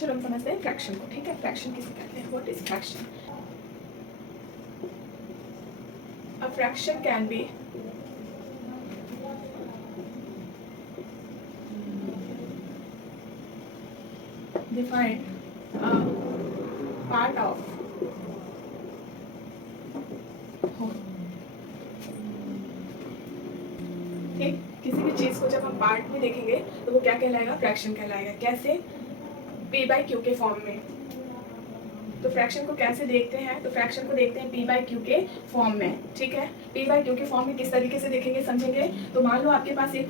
चलो हम समझते हैं फ्रैक्शन को, ठीक है। फ्रैक्शन किसे कहते हैं, what is fraction? A fraction can be defined a part of whole। ठीक, किसी भी चीज को जब हम पार्ट में देखेंगे तो वो क्या कहलाएगा, फ्रैक्शन कहलाएगा। कैसे? पी बाई क्यू के फॉर्म में। तो फ्रैक्शन को कैसे देखते हैं, तो फ्रैक्शन को देखते हैं पी बाई क्यू के फॉर्म में, ठीक है। पी बाई क्यू के फॉर्म में किस तरीके से देखेंगे समझेंगे। तो मान लो आपके पास एक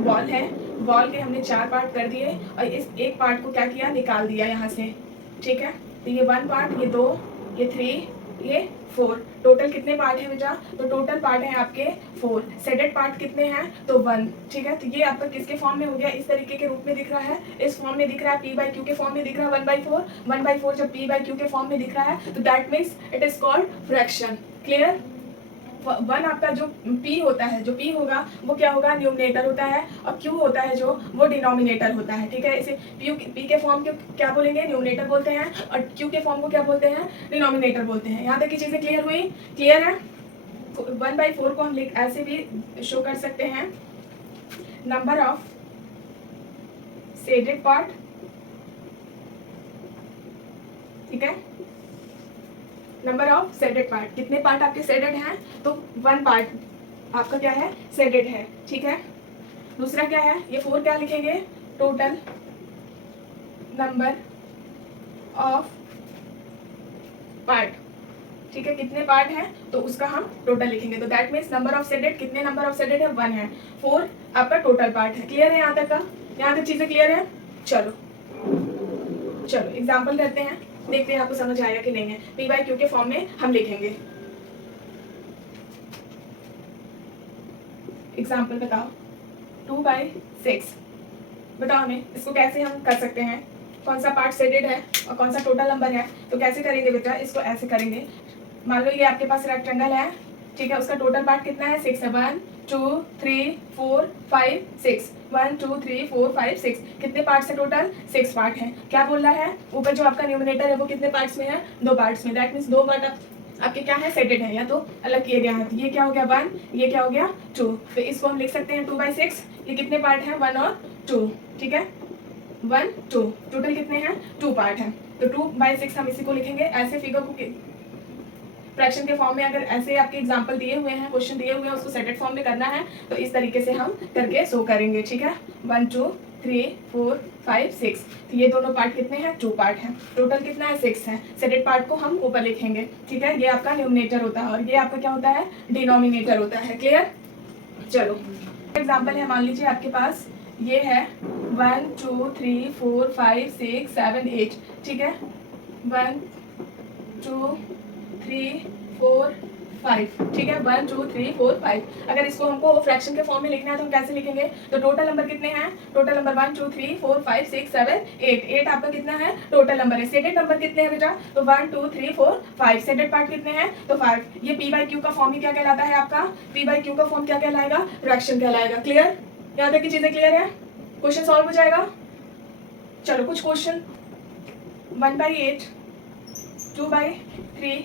बॉल है, बॉल के हमने 4 पार्ट कर दिए और इस एक पार्ट को क्या किया, निकाल दिया यहाँ से, ठीक है। तो ये 1 पार्ट, ये 2, ये 3, ये 4, टोटल कितने पार्ट हैं बेटा, तो टोटल पार्ट हैं आपके 4। सेडेड पार्ट कितने हैं, तो 1, ठीक है। तो ये आपका किसके फॉर्म में हो गया, इस तरीके के रूप में दिख रहा है, इस फॉर्म में दिख रहा है, पी बाई क्यू के फॉर्म में दिख रहा है 1/4। 1/4 जब पी बाई क्यू के फॉर्म में दिख रहा है तो that means it is called fraction. Clear? 1 आपका जो P होता है, जो P होगा वो क्या होगा, न्यूमरेटर होता है, और Q होता है जो वो डिनोमिनेटर होता है, ठीक है। इसे P के फॉर्म को क्या बोलेंगे, न्यूमरेटर बोलते हैं, और Q के फॉर्म को क्या बोलते हैं, डिनोमिनेटर बोलते हैं। यहाँ तक की चीजें क्लियर हुई? क्लियर है? 1/4 को हम ऐसे भी शो कर सकते हैं, नंबर ऑफ शेडेड पार्ट, ठीक है। नंबर ऑफ शेडेड पार्ट, कितने पार्ट आपके शेडेड हैं, तो 1 पार्ट आपका क्या है, शेडेड है, ठीक है। दूसरा क्या है, ये 4 क्या लिखेंगे, टोटल नंबर ऑफ पार्ट, ठीक है। कितने पार्ट हैं तो उसका हम टोटल लिखेंगे। तो that means number of shaded, कितने नंबर ऑफ शेडेड है, 1 है। 4 आपका टोटल पार्ट है। क्लियर है यहाँ तक का? यहाँ तक चीजें क्लियर है? चलो चलो एग्जाम्पल करते हैं, देखते हैं आपको समझ आएगा कि नहीं है। पी बाई क्यू के फॉर्म में हम लिखेंगे। एग्जाम्पल बताओ, 2/6। बताओ हमें इसको कैसे हम कर सकते हैं, कौन सा पार्ट शेडेड है और कौन सा टोटल नंबर है। तो कैसे करेंगे बेटा, इसको ऐसे करेंगे। मान लो ये आपके पास रेक्टेंगल है, ठीक है, उसका टोटल पार्ट कितना है, 6 है। 1 2 3 4 5 6, 1 2 3 4 5 6, कितने पार्ट्स है टोटल, 6 पार्ट है। क्या बोल रहा है, ऊपर जो आपका न्यूमरेटर है वो कितने पार्ट्स में है, 2 पार्ट्स में। दैट मीन्स 2 पार्ट आपके क्या है, शेडेड है, या तो अलग किए गए हैं। तो ये क्या हो गया 1, ये क्या हो गया 2। तो इसको हम लिख सकते हैं 2/6। ये कितने पार्ट हैं, 1 और 2, ठीक है। 1 2, टोटल कितने हैं, 2 पार्ट हैं। तो 2/6 हम इसी को लिखेंगे। ऐसे फिगर को फ्रैक्शन के फॉर्म में, अगर ऐसे आपके एग्जांपल दिए हुए हैं, क्वेश्चन दिए हुए हैं, उसको सेटेड फॉर्म में करना है तो इस तरीके से हम करके शो करेंगे, ठीक है। 1 2 3 4 5 6, तो ये दोनों पार्ट कितने हैं, 2 पार्ट हैं। टोटल कितना है, 6 है। सेटेड पार्ट को हम ऊपर लिखेंगे, ठीक है। ये आपका न्यूमरेटर होता है और ये आपका क्या होता है, डिनोमिनेटर होता है। क्लियर? चलो एग्जाम्पल है, मान लीजिए आपके पास ये है 1 2 3 4 5 6 7 8, ठीक है। 1 2 3 4 5, ठीक है। 1 2 3 4 5। अगर इसको हमको फ्रैक्शन के फॉर्म में लिखना है तो हम कैसे लिखेंगे, तो टोटल नंबर कितने हैं, टोटल नंबर 1 2 3 4 5 6 7 8। 8 आपका कितना है, टोटल नंबर है। शेडेड नंबर कितने हैं बेटा, तो 1 2 3 4 5। शेडेड पार्ट कितने हैं, तो 5। ये पी बाई क्यू का फॉर्म ही क्या कहलाता है आपका, पी बाई क्यू का फॉर्म क्या कहलाएगा, फ्रैक्शन कहलाएगा। क्लियर? यहाँ तक की चीजें क्लियर है? क्वेश्चन सॉल्व हो जाएगा। चलो कुछ क्वेश्चन, 1/8, 2/3,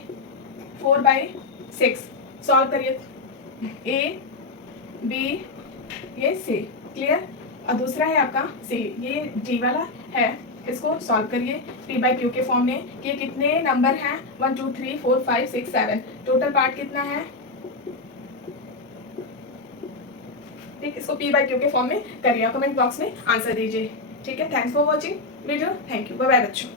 4/6 सॉल्व करिए। ए बी ये सी, क्लियर। और दूसरा है आपका सी, ये डी वाला है, इसको सॉल्व करिए पी बाई क्यू के फॉर्म में कि कितने नंबर हैं, 1 2 3 4 5 6 7, टोटल पार्ट कितना है, ठीक। इसको पी बाई क्यू के फॉर्म में करिए, कमेंट बॉक्स में आंसर दीजिए, ठीक है। Thanks for watching video, thank you, bye bye बच्चों।